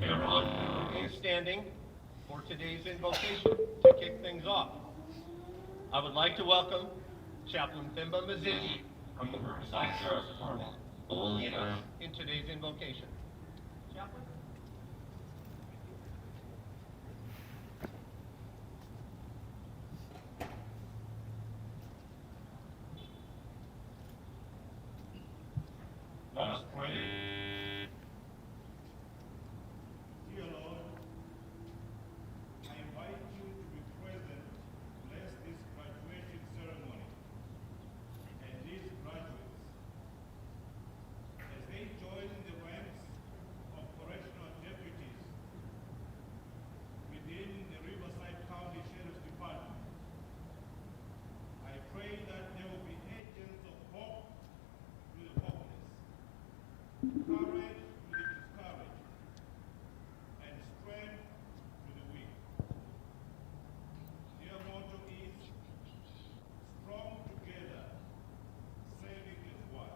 Remain standing for today's invocation to kick things off. I would like to welcome Chaplain Thimba Mazigi from the Riverside Service Department who will lead us in today's invocation. Chaplain? Let us pray. Dear Lord, I invite you to be present, bless this graduation ceremony and these graduates as they join the ranks of correctional deputies within the Riverside County Sheriff's Department. I pray that there will be agents of hope to the hopeless, courage to the discouraged, and strength to the weak. Their motto is strong together, saving as one.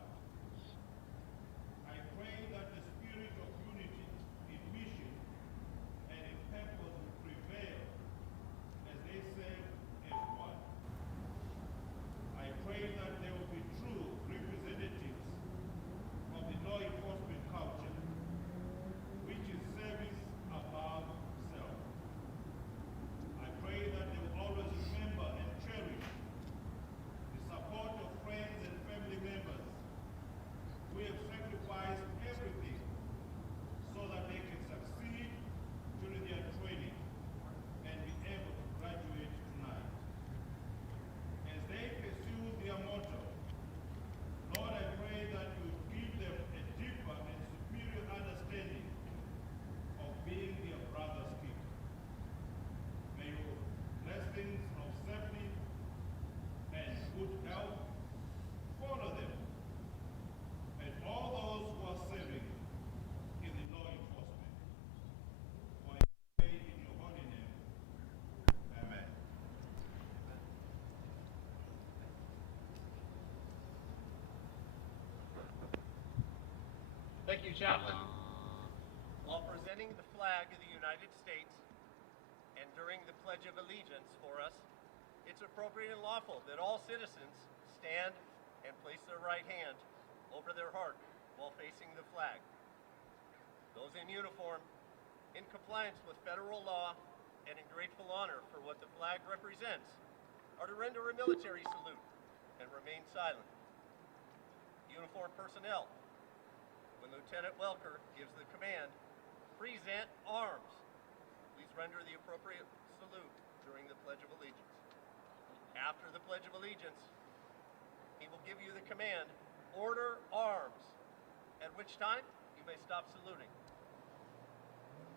I pray that the spirit of unity in mission and in purpose will prevail as they serve as one. I pray that there will be true representatives of the law enforcement culture, which is service above self. I pray that they will always remember and cherish the support of friends and family members who have sacrificed everything so that they can succeed during their training and be able to graduate tonight. As they pursue their motto, Lord, I pray that you give them a deeper and superior understanding of being their brother's keeper. May your blessings of safety and good health follow them and all those who are serving in the law enforcement. For I pray in your holy name. Amen. Thank you, Chaplain. While presenting the flag of the United States and during the Pledge of Allegiance for us, it's appropriate and lawful that all citizens stand and place their right hand over their heart while facing the flag. Those in uniform, in compliance with federal law and in grateful honor for what the flag represents, are to render a military salute and remain silent. Uniformed personnel, when Lieutenant Welker gives the command, "Present arms," please render the appropriate salute during the Pledge of Allegiance. After the Pledge of Allegiance, he will give you the command, "Order arms," at which time you may stop saluting.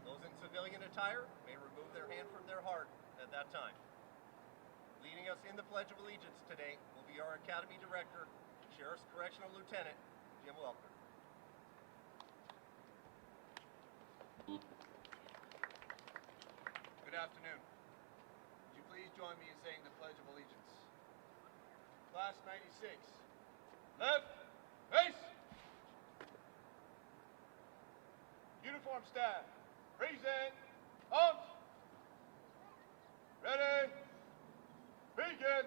Those in civilian attire may remove their hand from their heart at that time. Leading us in the Pledge of Allegiance today will be our Academy Director, Sheriff's Correctional Lieutenant Jim Welker. Good afternoon. Would you please join me in saying the Pledge of Allegiance? Class 96. Left, face! Uniform staff, present, arms! Ready, begin!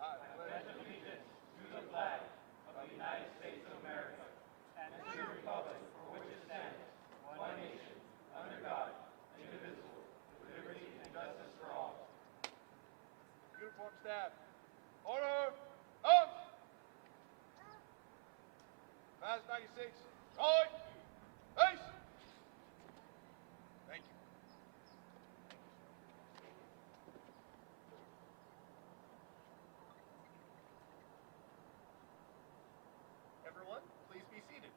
I pledge allegiance to the flag of the United States of America and to the republic for which it stands, one nation, under God, indivisible, with liberty and justice for all. Uniform staff, order, arms! Class 96, right, face! Thank you. Everyone, please be seated.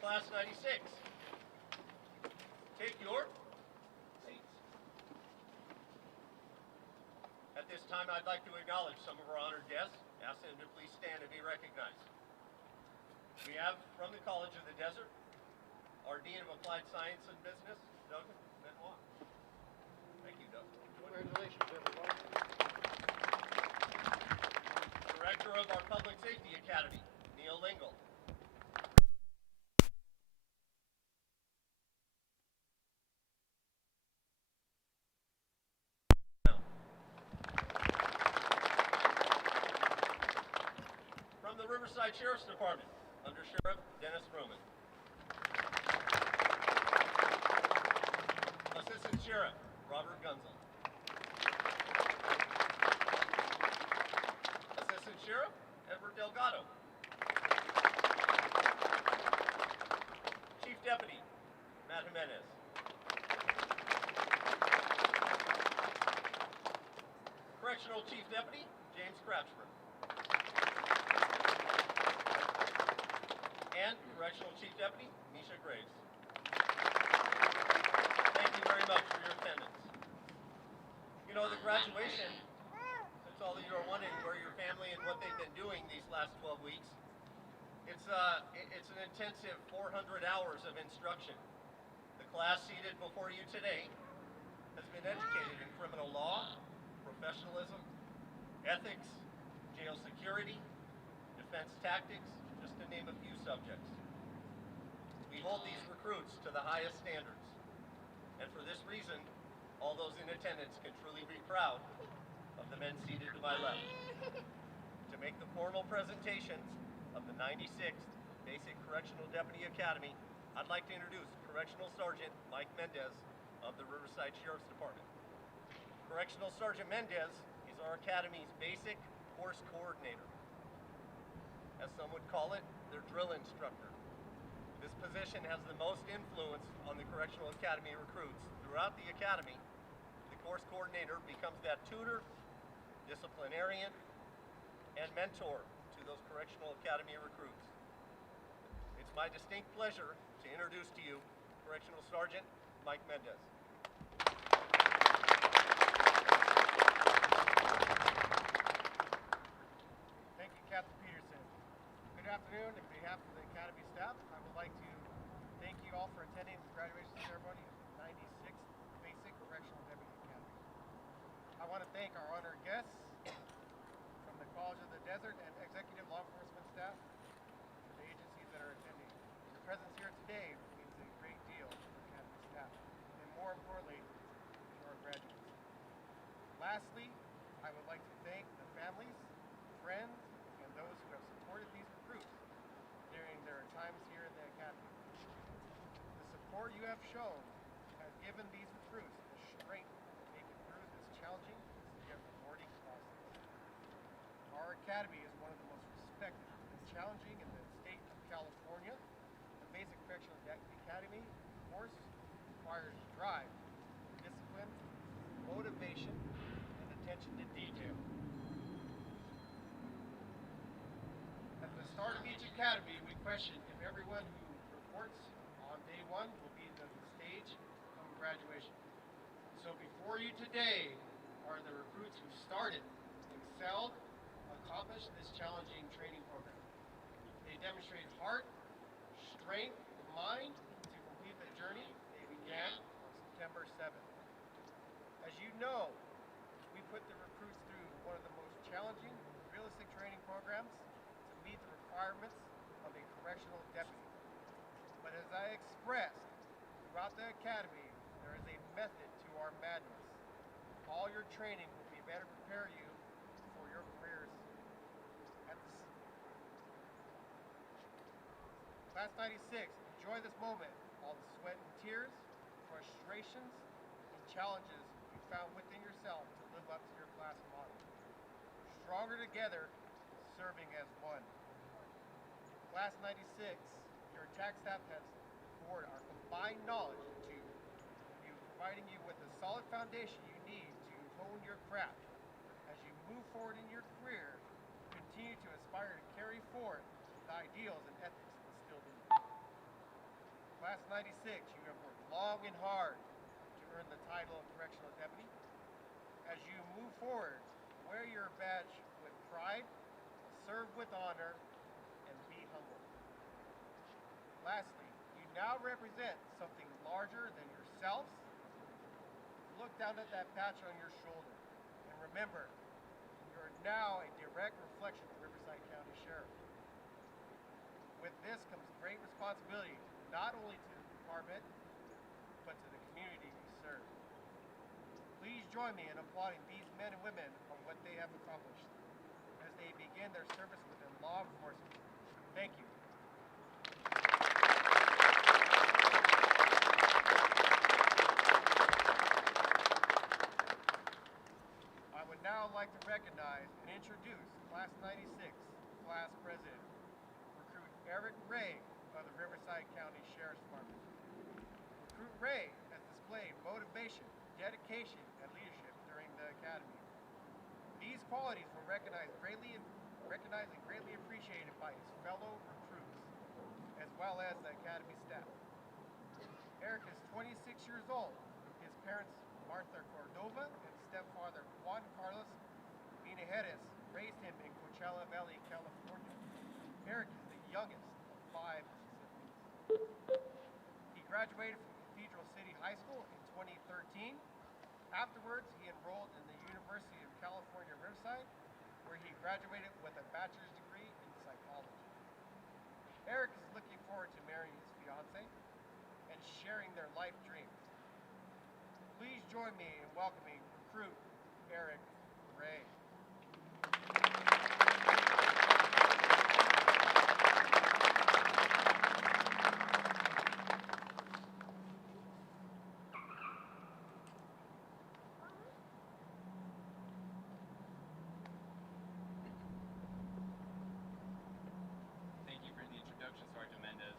Class 96, take your seats. At this time, I'd like to acknowledge some of our honored guests. Ask them to please stand and be recognized. We have from the College of the Desert, our Dean of Applied Science and Business, Doug Benoit. Thank you, Doug. Congratulations, everyone. Director of our Public Safety Academy, Neil Lingle. Riverside Sheriff's Department, Under Sheriff Dennis Fruman. Assistant Sheriff Robert Gunzel. Assistant Sheriff Edward Delgado. Chief Deputy Matt Jimenez. Correctional Chief Deputy James Cratchford. And Correctional Chief Deputy Misha Graves. Thank you very much for your attendance. You know, the graduation, that's all that you are wondering where your family and what they've been doing these last 12 weeks. It's an intensive 400 hours of instruction. The class seated before you today has been educated in criminal law, professionalism, ethics, jail security, defense tactics, just to name a few subjects. We hold these recruits to the highest standards, and for this reason, all those in attendance can truly be proud of the men seated to my left. To make the formal presentation of the 96th Basic Correctional Deputy Academy, I'd like to introduce Correctional Sergeant Mike Mendez of the Riverside Sheriff's Department. Correctional Sergeant Mendez is our Academy's basic course coordinator. As some would call it, their drill instructor. This position has the most influence on the Correctional Academy recruits. Throughout the Academy, the course coordinator becomes that tutor, disciplinarian, and mentor to those Correctional Academy recruits. It's my distinct pleasure to introduce to you Correctional Sergeant Mike Mendez. Thank you, Captain Peterson. Good afternoon. On behalf of the Academy staff, I would like to thank you all for attending the graduation ceremony of the 96th Basic Correctional Deputy Academy. I want to thank our honored guests from the College of the Desert and executive law enforcement staff, and the agencies that are attending. Your presence here today means a great deal to the Academy staff, and more importantly, to our graduates. Lastly, I would like to thank the families, friends, and those who have supported these recruits during their times here in the Academy. The support you have shown has given these recruits the strength to make it through this challenging yet rewarding process. Our Academy is one of the most respected and challenging in the state of California. The Basic Correctional Academy course requires drive, discipline, motivation, and attention to detail. At the start of each academy, we question if everyone who reports on day one will be the stage from graduation. So before you today are the recruits who started, excelled, accomplished this challenging training program. They demonstrated heart, strength, and mind to complete the journey they began on September 7th. As you know, we put the recruits through one of the most challenging, realistic training programs to meet the requirements of a correctional deputy. But as I expressed throughout the academy, there is a method to our madness. All your training will be better prepare you for your careers. Class 96, enjoy this moment. All the sweat and tears, frustrations, and challenges you found within yourself to live up to your class motto. Stronger together, serving as one. Class 96, your attack staff has poured our combined knowledge into you, providing you with the solid foundation you need to hone your craft. As you move forward in your career, continue to aspire to carry forth the ideals and ethics instilled in you. Class 96, you have worked long and hard to earn the title of Correctional Deputy. As you move forward, wear your badge with pride, serve with honor, and be humble. Lastly, you now represent something larger than yourselves. Look down at that patch on your shoulder and remember, you are now a direct reflection of Riverside County Sheriff. With this comes great responsibility, not only to the department, but to the community we serve. Please join me in applauding these men and women on what they have accomplished as they begin their service within law enforcement. Thank you. I would now like to recognize and introduce Class 96 Class President, Recruit Eric Ray of the Riverside County Sheriff's Department. Recruit Ray has displayed motivation, dedication, and leadership during the academy. These qualities were recognized and greatly appreciated by his fellow recruits, as well as the academy staff. Eric is 26 years old. His parents, Martha Cordova and stepfather Juan Carlos Vinajeres, raised him in Coachella Valley, California. Eric is the youngest of 5 siblings. He graduated from Cathedral City High School in 2013. Afterwards, he enrolled in the University of California, Riverside, where he graduated with a bachelor's degree in psychology. Eric is looking forward to marrying his fiancée and sharing their life dreams. Please join me in welcoming recruit Eric Ray. Thank you for the introduction, Sergeant Mendez.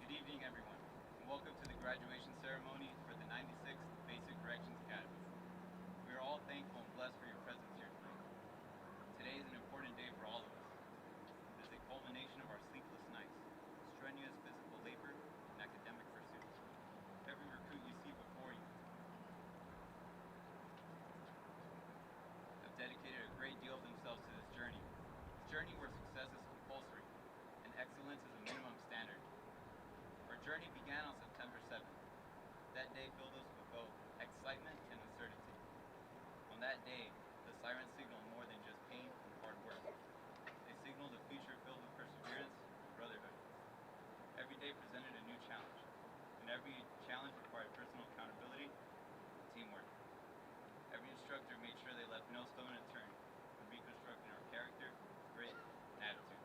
Good evening, everyone, and welcome to the graduation ceremony for the 96th Basic Corrections Academy. We are all thankful and blessed for your presence here tonight. Today is an important day for all of us. It is a culmination of our sleepless nights, strenuous physical labor, and academic pursuits. Every recruit you see before you have dedicated a great deal of themselves to this journey where success is compulsory and excellence is a minimum standard. Our journey began on September 7th. That day filled us with both excitement and uncertainty. On that day, the sirens signaled more than just pain and hard work. They signaled a future filled with perseverance and brotherhood. Every day presented a new challenge, and every challenge required personal accountability and teamwork. Every instructor made sure they left no stone unturned when reconstructing our character, grit, and attitude.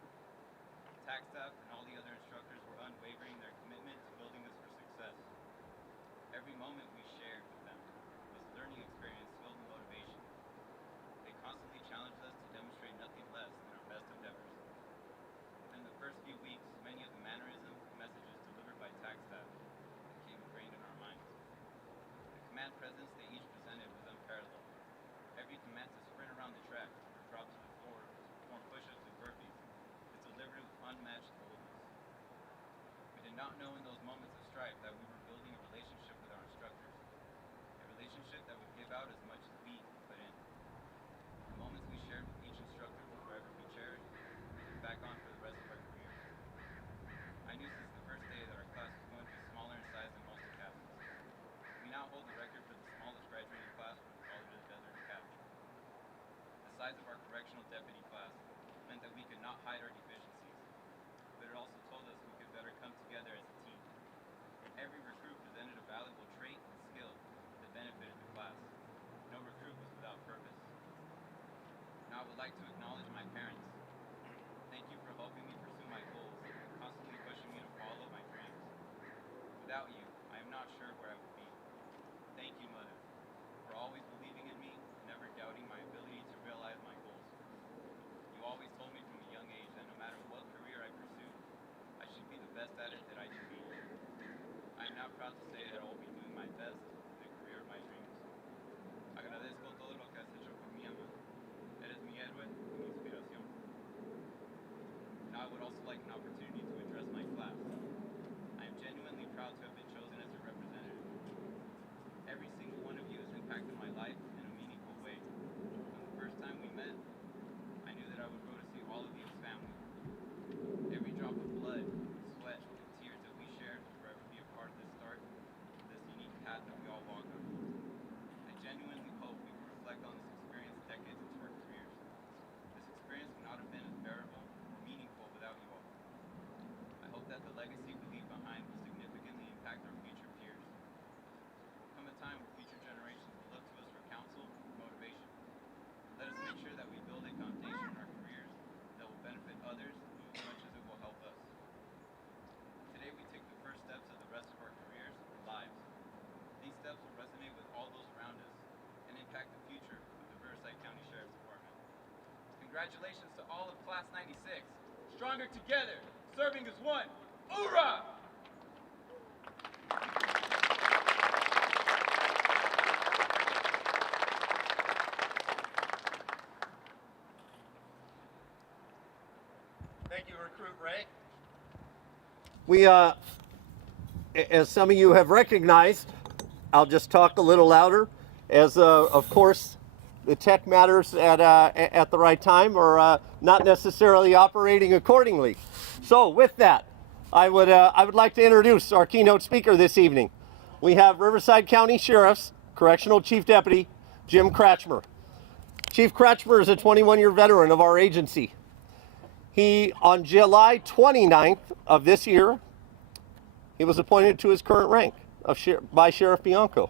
TAC staff and all the other instructors were unwavering in their commitment to building us for success. Every moment we shared with them was a learning experience filled with motivation. They constantly challenged us to demonstrate nothing less than our best endeavors. Within the first few weeks, many of the mannerisms and messages delivered by TAC staff became ingrained in our minds. The command presence they each presented was unparalleled. Every command to sprint around the track or drop to the floor to perform push-ups and burpees is delivered with unmatched boldness. We did not know in those moments of strife that we were building a relationship with our instructors, a relationship that would give out as much as we put in. The moments we shared with each instructor will forever be cherished and back on for the rest of our careers. I knew since the first day that our class was going to be smaller in size than most academies. We now hold the record for the smallest graduating class from the College of the Desert Academy. The size of our correctional deputy class meant that we could not hide our deficiencies, but it also told us we could better come together as a team. Every recruit presented a valuable trait and skill that benefited the class. No recruit was without purpose. Now I would like to acknowledge my parents. Thank you for helping me pursue my goals and constantly pushing me to follow my dreams. Without you, I am not sure where I would be. Thank you, Mother, for always believing in me and never doubting my ability to realize my goals. You always told me from a young age that no matter what career I pursue, I should be the best at it that I can be. I am now proud to say that I will be doing my best in the career of my dreams. Agradezco todo lo que has hecho por mí, Ama. Eres mi héroe y mi inspiración. Now I would also like an opportunity to address my class. I am genuinely proud to have been chosen as your representative. Every single one of you has impacted my life in a meaningful way. From the first time we met, I knew that I would grow to see all of you as family. Every drop of blood, sweat, and tears that we shared will forever be a part of the start of this unique path that we all walk on. I genuinely hope we will reflect on this experience decades into our careers. This experience would not have been as bearable or meaningful without you all. Congratulations to all of Class 96. Stronger together, serving as one. Hoorah! Thank you, Recruit Ray. We, as some of you have recognized, I'll just talk a little louder, as of course the tech matters at the right time are not necessarily operating accordingly. So with that, I would like to introduce our keynote speaker this evening. We have Riverside County Sheriff's Correctional Chief Deputy Jim Kratchmer. Chief Kratchmer is a 21-year veteran of our agency. He, on July 29th of this year, he was appointed to his current rank by Sheriff Bianco.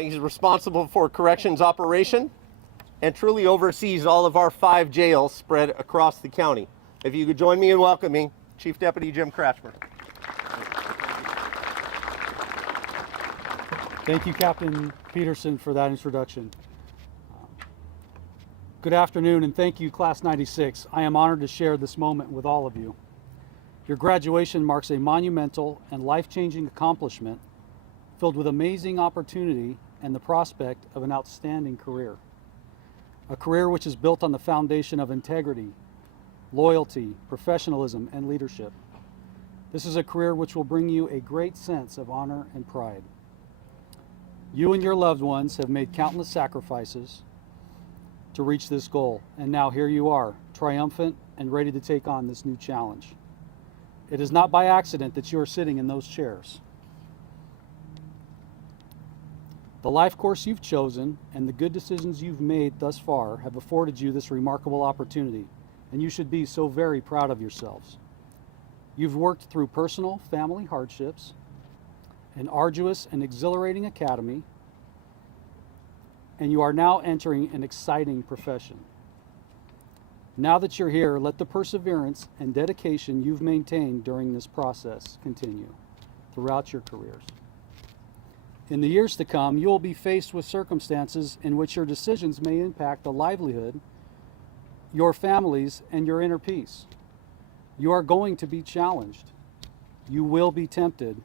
He's responsible for corrections operation and truly oversees all of our 5 jails spread across the county. If you could join me in welcoming Chief Deputy Jim Kratchmer. Thank you, Captain Peterson, for that introduction. Good afternoon, and thank you, Class 96. I am honored to share this moment with all of you. Your graduation marks a monumental and life-changing accomplishment filled with amazing opportunity and the prospect of an outstanding career. A career which is built on the foundation of integrity, loyalty, professionalism, and leadership. This is a career which will bring you a great sense of honor and pride. You and your loved ones have made countless sacrifices to reach this goal, and now here you are, triumphant and ready to take on this new challenge. It is not by accident that you are sitting in those chairs. The life course you've chosen and the good decisions you've made thus far have afforded you this remarkable opportunity, and you should be so very proud of yourselves. You've worked through personal, family hardships, an arduous and exhilarating academy, and you are now entering an exciting profession. Now that you're here, let the perseverance and dedication you've maintained during this process continue throughout your careers. In the years to come, you will be faced with circumstances in which your decisions may impact the livelihood, your families, and your inner peace. You are going to be challenged. You will be tempted,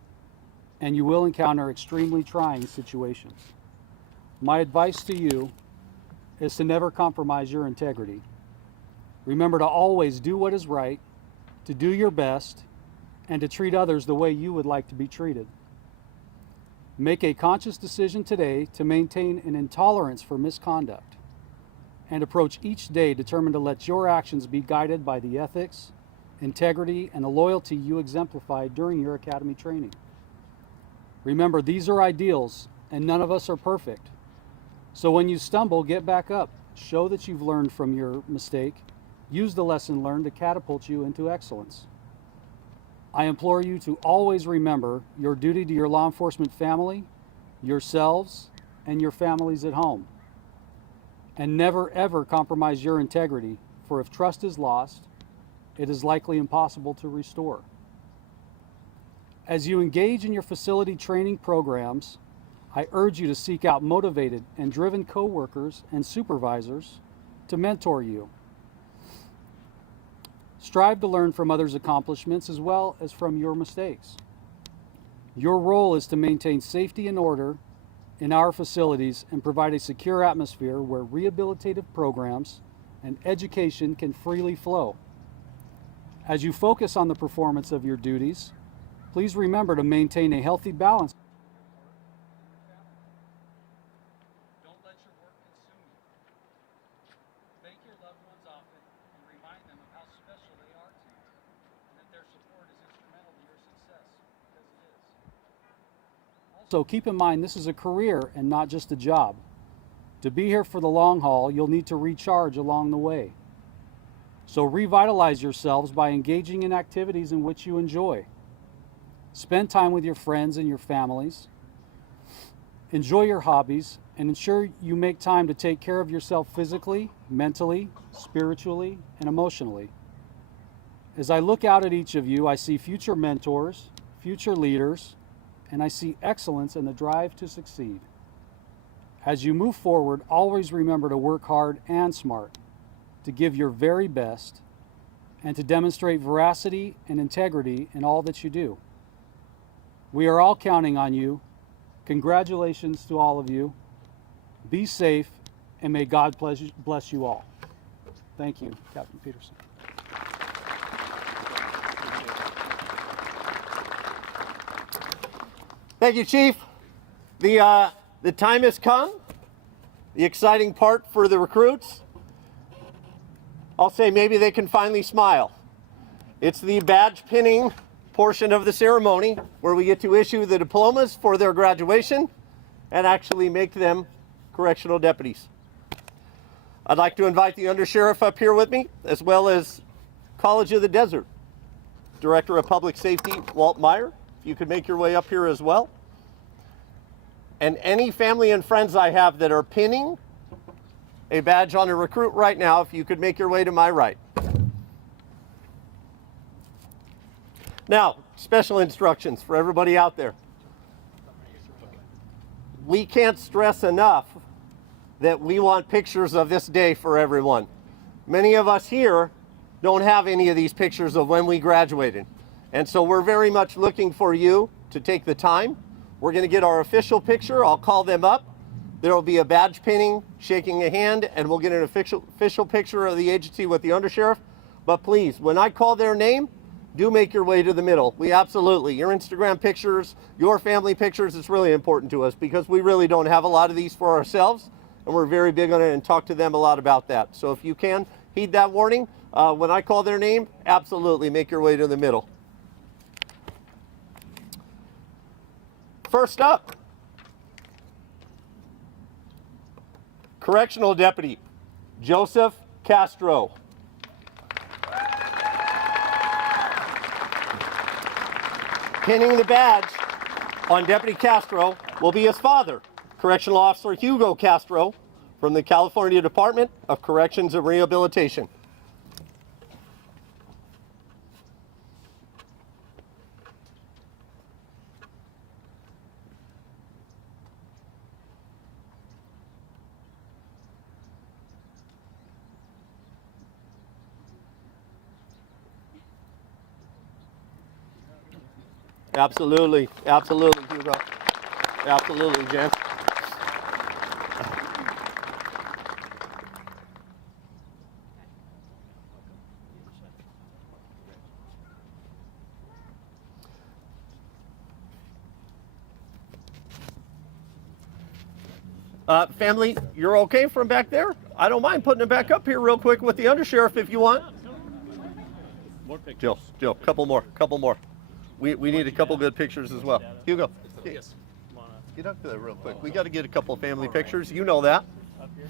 and you will encounter extremely trying situations. My advice to you is to never compromise your integrity. Remember to always do what is right, to do your best, and to treat others the way you would like to be treated. Make a conscious decision today to maintain an intolerance for misconduct and approach each day determined to let your actions be guided by the ethics, integrity, and the loyalty you exemplified during your academy training. Remember, these are ideals, and none of us are perfect. So when you stumble, get back up. Show that you've learned from your mistake. Use the lesson learned to catapult you into excellence. I implore you to always remember your duty to your law enforcement family, yourselves, and your families at home. And never ever compromise your integrity, for if trust is lost, it is likely impossible to restore. As you engage in your facility training programs, I urge you to seek out motivated and driven coworkers and supervisors to mentor you. Strive to learn from others' accomplishments as well as from your mistakes. Your role is to maintain safety and order in our facilities and provide a secure atmosphere where rehabilitative programs and education can freely flow. As you focus on the performance of your duties, please remember to maintain a healthy balance. Don't let your work consume you. Thank your loved ones often and remind them of how special they are to you and that their support is instrumental to your success, because it is. Also, keep in mind this is a career and not just a job. To be here for the long haul, you'll need to recharge along the way. So revitalize yourselves by engaging in activities in which you enjoy. Spend time with your friends and your families. Enjoy your hobbies and ensure you make time to take care of yourself physically, mentally, spiritually, and emotionally. As I look out at each of you, I see future mentors, future leaders, and I see excellence and the drive to succeed. As you move forward, always remember to work hard and smart. to give your very best and to demonstrate veracity and integrity in all that you do. We are all counting on you. Congratulations to all of you. Be safe, and may God bless you all. Thank you, Captain Peterson. Thank you, Chief. The time has come. The exciting part for the recruits. I'll say maybe they can finally smile. It's the badge pinning portion of the ceremony where we get to issue the diplomas for their graduation and actually make them correctional deputies. I'd like to invite the undersheriff up here with me, as well as College of the Desert Director of Public Safety, Walt Meyer. If you could make your way up here as well. And any family and friends I have that are pinning a badge on a recruit right now, if you could make your way to my right. Now, special instructions for everybody out there. We can't stress enough that we want pictures of this day for everyone. Many of us here don't have any of these pictures of when we graduated. And so we're very much looking for you to take the time. We're going to get our official picture. I'll call them up. There will be a badge pinning, shaking a hand, and we'll get an official picture of the agency with the undersheriff. But please, when I call their name, do make your way to the middle. We absolutely, your Instagram pictures, your family pictures, it's really important to us because we really don't have a lot of these for ourselves, and we're very big on it and talk to them a lot about that. So if you can, heed that warning. When I call their name, absolutely make your way to the middle. First up, Correctional Deputy Joseph Castro. Pinning the badge on Deputy Castro will be his father, Correctional Officer Hugo Castro, from the California Department of Corrections and Rehabilitation. Absolutely, absolutely, Hugo. Absolutely, Jen. Family, you're okay from back there? I don't mind putting it back up here real quick with the undersheriff if you want. More pictures. Jill, couple more. We need a couple good pictures as well. Hugo, Yes. get up there real quick. We got to get a couple family pictures. You know that. Up here.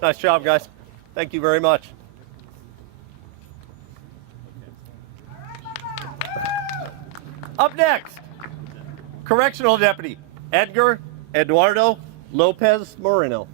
Nice job, guys. Thank you very much. Up next, Correctional Deputy Edgar Eduardo Lopez Moreno.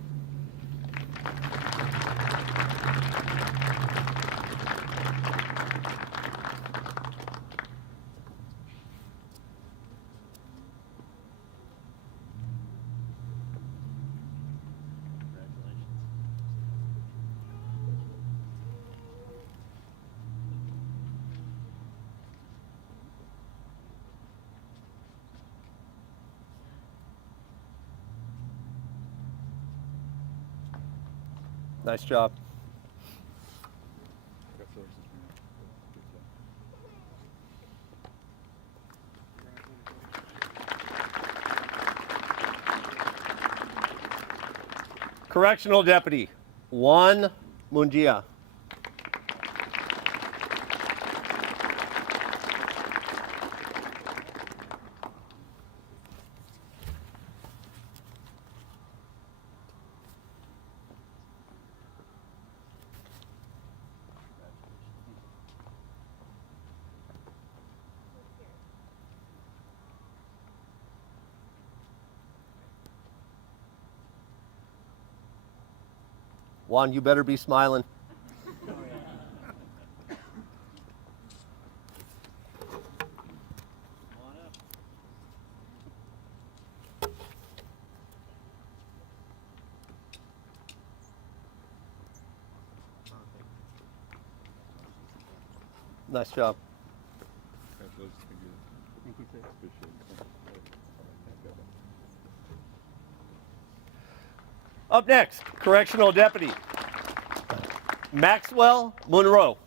Nice job. Correctional Deputy Juan Mungia. Juan, you better be smiling. Nice job. Up next, Correctional Deputy Maxwell Monroe.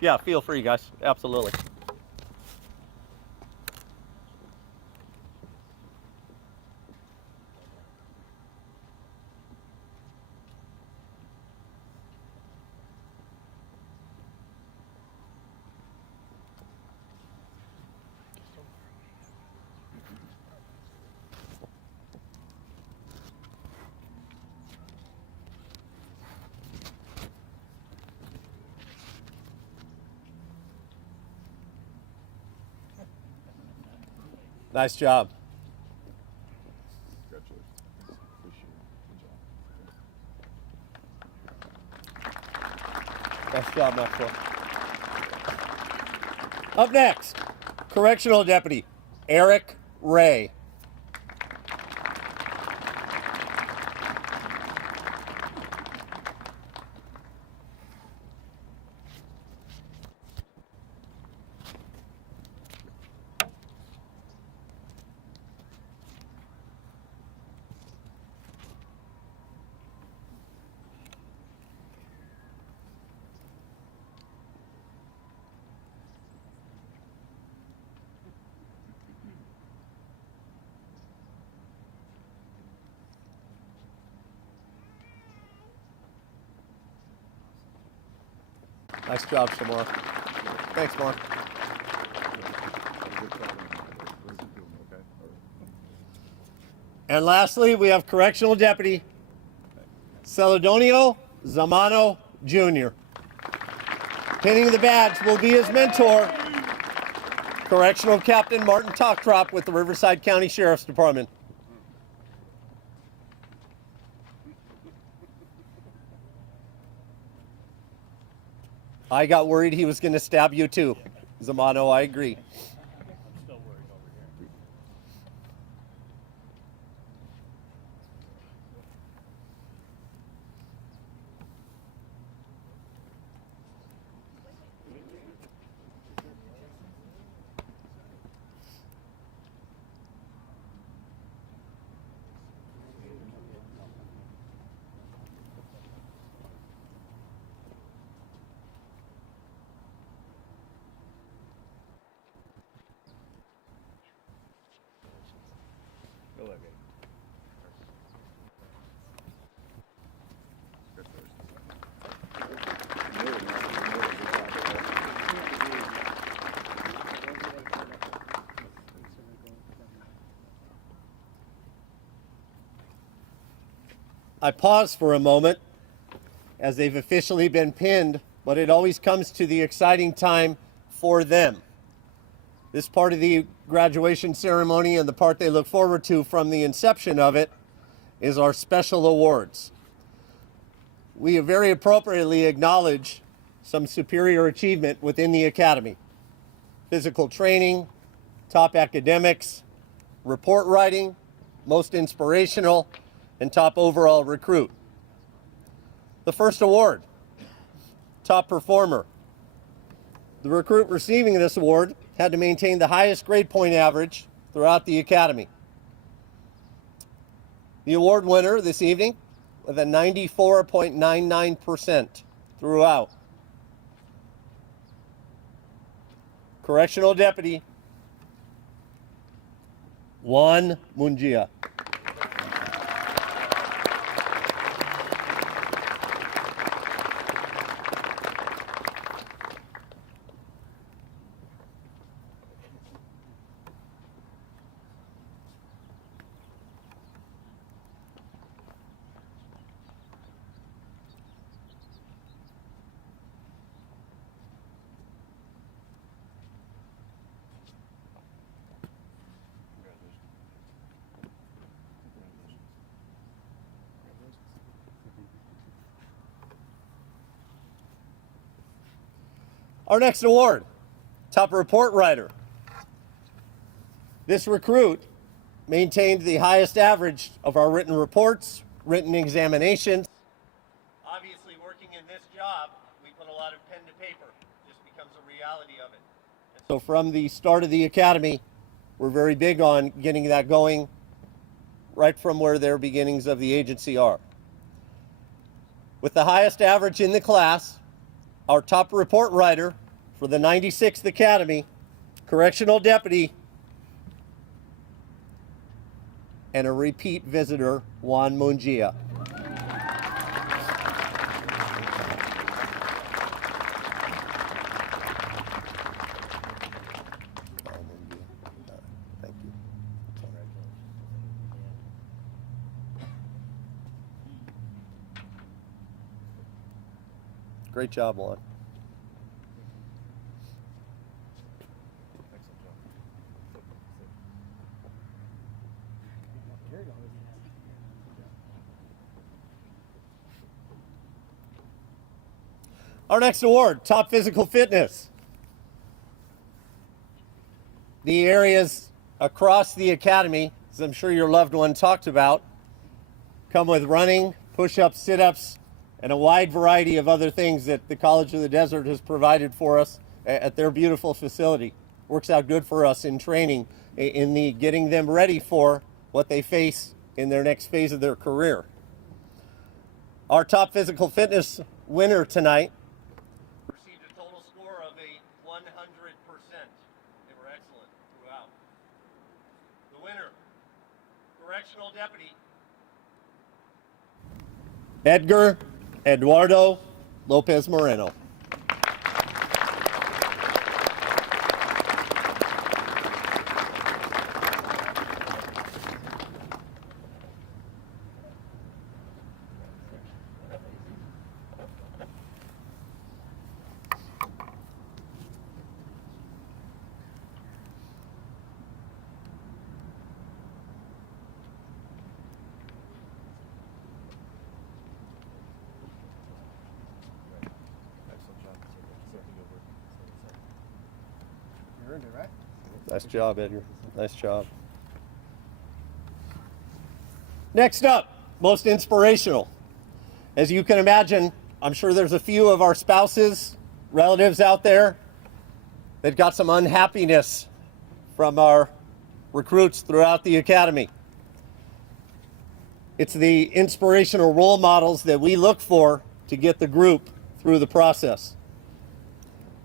Yeah, feel free, guys. Absolutely. Nice job. Nice job, Maxwell. Up next, Correctional Deputy Eric Ray. Nice job, Shamar. Thanks, Mark. And lastly, we have Correctional Deputy Celedonio Zamano Jr. Pinning the badge will be his mentor, Correctional Captain Martin Tockrop with the Riverside County Sheriff's Department. I got worried he was going to stab you too, Zamano. I agree. I pause for a moment as they've officially been pinned, but it always comes to the exciting time for them. This part of the graduation ceremony and the part they look forward to from the inception of it is our special awards. We very appropriately acknowledge some superior achievement within the academy. Physical training, top academics, report writing, most inspirational, and top overall recruit. The first award, top performer. The recruit receiving this award had to maintain the highest grade point average throughout the academy. The award winner this evening with a 94.99% throughout. Correctional Deputy Juan Mungia. Our next award, top report writer. This recruit maintained the highest average of our written reports, written examinations. Obviously, working in this job, we put a lot of pen to paper. This becomes a reality of it. So from the start of the academy, we're very big on getting that going right from where their beginnings of the agency are. With the highest average in the class, our top report writer for the 96th Academy, correctional deputy, and a repeat visitor, Juan Mungia. Thank you. Great job, Juan. Our next award, top physical fitness. The areas across the academy, as I'm sure your loved one talked about, come with running, push-ups, sit-ups, and a wide variety of other things that the College of the Desert has provided for us at their beautiful facility. Works out good for us in training, in the getting them ready for what they face in their next phase of their career. Our top physical fitness winner tonight Received a total score of a 100%. They were excellent throughout. The winner, correctional deputy, Edgar Eduardo Lopez Moreno. You earned it, right? Nice job, Edgar. Nice job. Next up, most inspirational. As you can imagine, I'm sure there's a few of our spouses, relatives out there that got some unhappiness from our recruits throughout the academy. It's the inspirational role models that we look for to get the group through the process.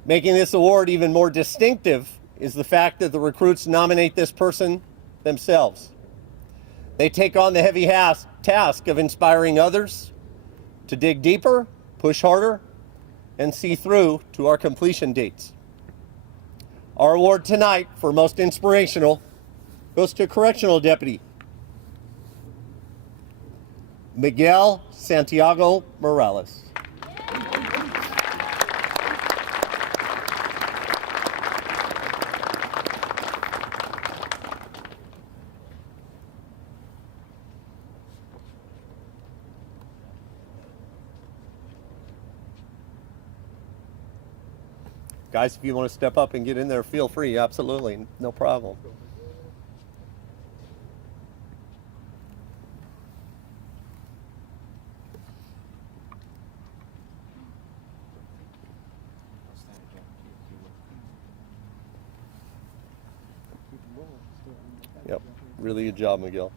Making this award even more distinctive is the fact that the recruits nominate this person themselves. They take on the heavy task of inspiring others to dig deeper, push harder, and see through to our completion dates. Our award tonight for most inspirational goes to Correctional Deputy Miguel Santiago Morales. Guys, if you want to step up and get in there, feel free. Absolutely. No problem. Yep. Really good job, Miguel.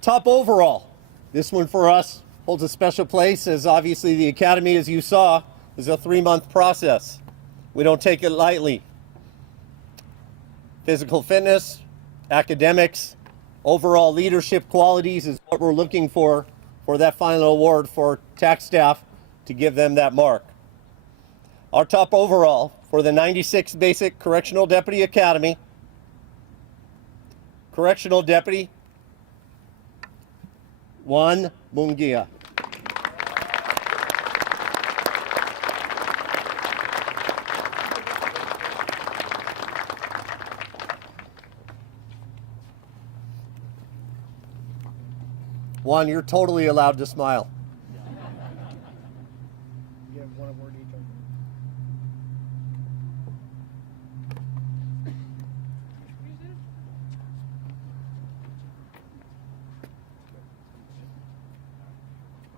Top overall. This one for us holds a special place, as obviously the academy, as you saw, is a 3-month process. We don't take it lightly. Physical fitness, academics, overall leadership qualities is what we're looking for that final award for TAC staff to give them that mark. Our top overall for the 96th Basic Correctional Deputy Academy, Correctional Deputy Juan Mungia. Juan, you're totally allowed to smile. You have one award each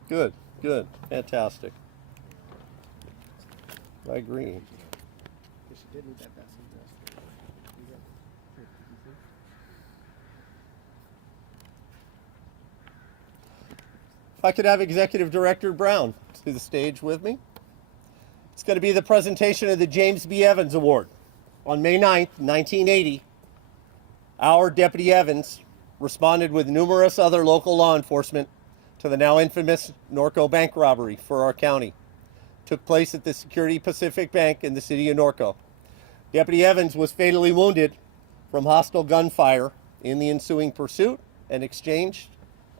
Good, good, fantastic. I agree. If I could have Executive Director Brown to the stage with me. It's going to be the presentation of the James B. Evans Award. On May 9th, 1980, our Deputy Evans responded with numerous other local law enforcement to the now infamous Norco bank robbery for our county. It took place at the Security Pacific Bank in the city of Norco. Deputy Evans was fatally wounded from hostile gunfire in the ensuing pursuit and exchange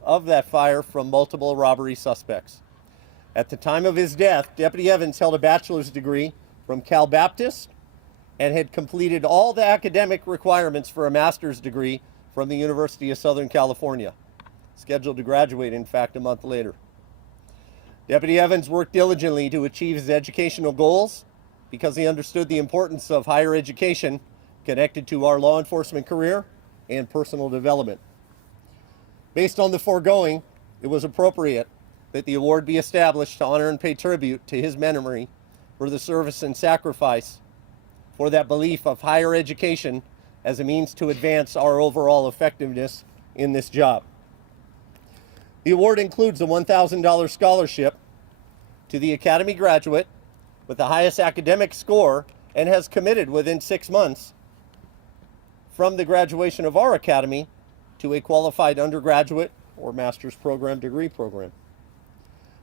of that fire from multiple robbery suspects. At the time of his death, Deputy Evans held a bachelor's degree from Cal Baptist and had completed all the academic requirements for a master's degree from the University of Southern California. Scheduled to graduate, in fact, a month later. Deputy Evans worked diligently to achieve his educational goals because he understood the importance of higher education connected to our law enforcement career and personal development. Based on the foregoing, it was appropriate that the award be established to honor and pay tribute to his memory for the service and sacrifice for that belief of higher education as a means to advance our overall effectiveness in this job. The award includes a $1,000 scholarship to the Academy graduate with the highest academic score and has committed within 6 months from the graduation of our Academy to a qualified undergraduate or master's program degree program.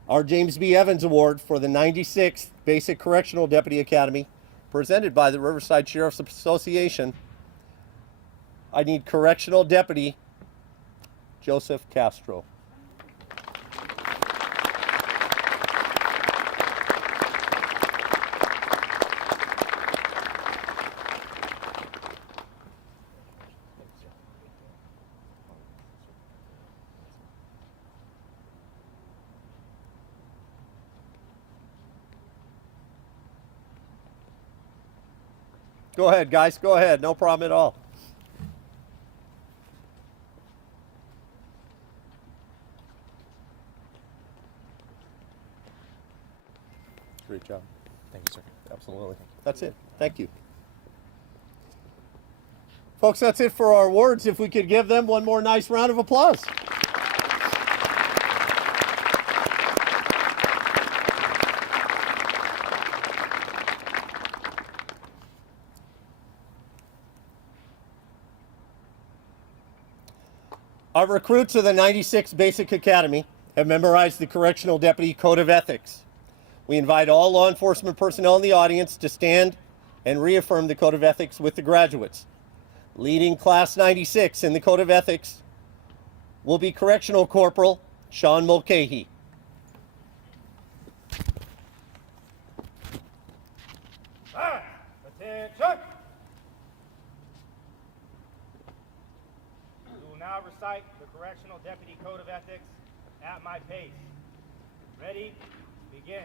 Our James B. Evans Award for the 96th Basic Correctional Deputy Academy, presented by the Riverside Sheriff's Association. I need Correctional Deputy Joseph Castro. Go ahead, guys. Go ahead. No problem at all. Great job. Thank you, sir. Absolutely. That's it. Thank you. Folks, that's it for our awards. If we could give them one more nice round of applause. Our recruits of the 96th Basic Academy have memorized the Correctional Deputy Code of Ethics. We invite all law enforcement personnel in the audience to stand and reaffirm the Code of Ethics with the graduates. Leading Class 96 in the Code of Ethics will be Correctional Corporal Sean Mulcahy. Attention! We will now recite the Correctional Deputy Code of Ethics at my pace. Ready? Begin.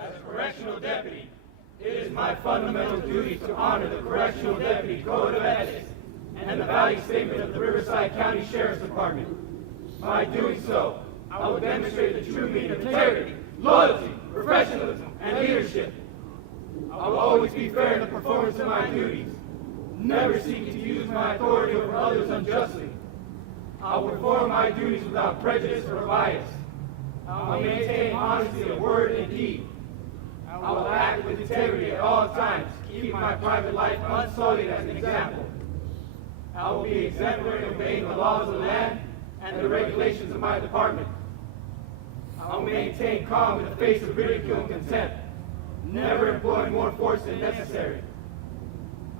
As a correctional deputy, it is my fundamental duty to honor the Correctional Deputy Code of Ethics and the value statement of the Riverside County Sheriff's Department. By doing so, I will demonstrate the true meaning of integrity, loyalty, professionalism, and leadership. I will always be fair in the performance of my duties, never seeking to use my authority over others unjustly. I will perform my duties without prejudice or bias. I will maintain honesty of word and deed. I will act with integrity at all times, keeping my private life unsullied as an example. I will be exemplary in obeying the laws of the land and the regulations of my department. I will maintain calm in the face of ridicule and contempt, never employing more force than necessary.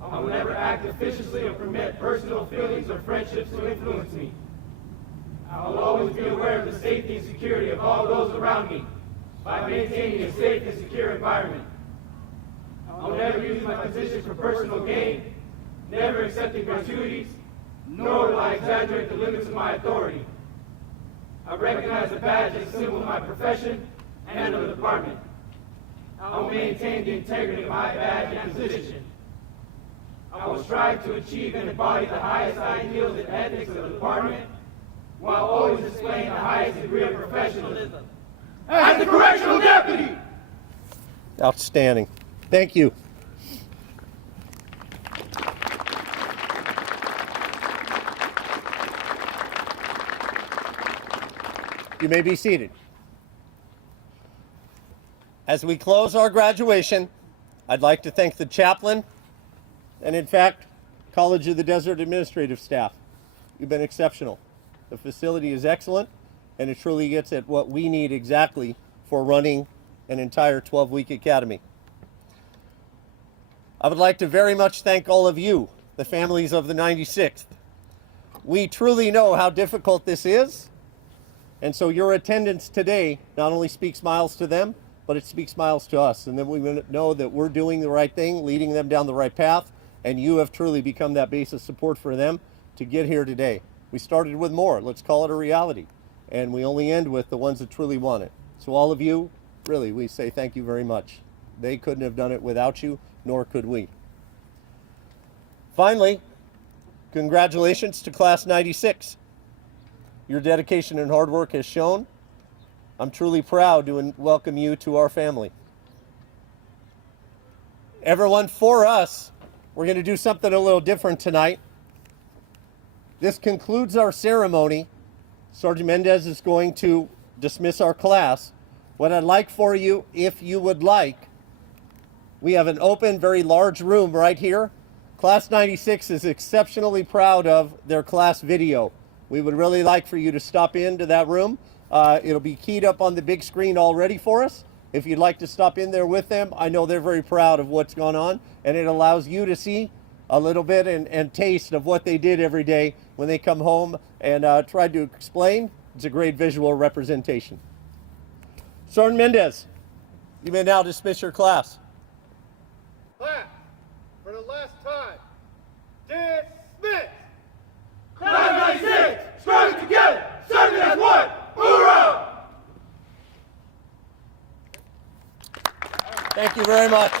I will never act officiously or permit personal feelings or friendships to influence me. I will always be aware of the safety and security of all those around me by maintaining a safe and secure environment. I will never use my position for personal gain, never accepting gratuities, nor will I exaggerate the limits of my authority. I recognize the badge as a symbol of my profession and of the department. I will maintain the integrity of my badge and position. I will strive to achieve and embody the highest ideals and ethics of the department, while always always displaying the highest degree of professionalism. As the correctional deputy! Outstanding. Thank you. You may be seated. As we close our graduation, I'd like to thank the chaplain and, in fact, College of the Desert administrative staff. You've been exceptional. The facility is excellent, and it truly gets at what we need exactly for running an entire 12-week academy. I would like to very much thank all of you, the families of the 96th. We truly know how difficult this is, and so your attendance today not only speaks miles to them, but it speaks miles to us. And then we know that we're doing the right thing, leading them down the right path, and you have truly become that base of support for them to get here today. We started with more. Let's call it a reality. And we only end with the ones that truly want it. So all of you, really, we say thank you very much. They couldn't have done it without you, nor could we. Finally, congratulations to Class 96. Your dedication and hard work has shown. I'm truly proud to welcome you to our family. Everyone, for us, we're going to do something a little different tonight. This concludes our ceremony. Sergeant Mendez is going to dismiss our class. What I'd like for you, if you would like, we have an open, very large room right here. Class 96 is exceptionally proud of their class video. We would really like for you to stop into that room. It'll be keyed up on the big screen already for us. If you'd like to stop in there with them, I know they're very proud of what's gone on, and it allows you to see a little bit and taste of what they did every day when they come home and tried to explain. It's a great visual representation. Sergeant Mendez, you may now dismiss your class. Class, for the last time, dismiss! Class 96, striving together, serving as one! Hoorah! Thank you very much.